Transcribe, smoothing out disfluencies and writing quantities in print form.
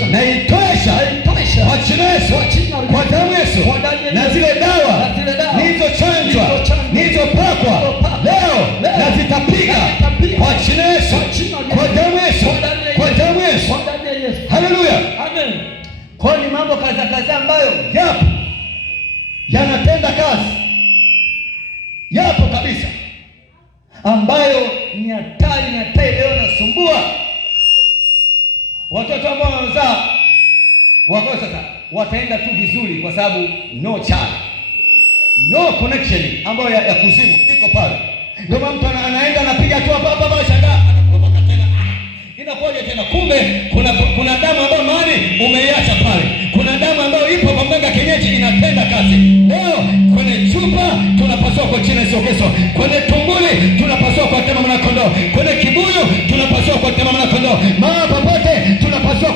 na itosha kwa jina Yesu, kwa damu Yesu, na zile dawa nilizochanjwa, nilizopakwa leo na zitapiga kwa jina Yesu, kwa damu Yesu, kwa damu Yesu. Haleluya, amen. Kwa ni mambo kadhaa ambayo yapo yanatenda kazi, yapo kabisa, ambayo ni hatari leo nasumbua watoto ambao wanazaa wako. Sasa wataenda tu vizuri kwa sababu no child, no connection ambayo ya kuzimu iko pale. Ndio mtu anaenda anapiga tu hapa shangaa anapotoka tena, inapoje tena? Kumbe kuna damu ambayo mahali umeiacha pale, kuna damu ambayo ipo kwa mganga kienyeji inatenda kazi. Leo kwenye chupa tunapaswa kwa jina Yesu Kristo, kwenye tumbuli tunapaswa kwa damu ya kondoo, kwenye kibuyu tunapaswa kwa damu ya kondoo, mahali popote tunapaswa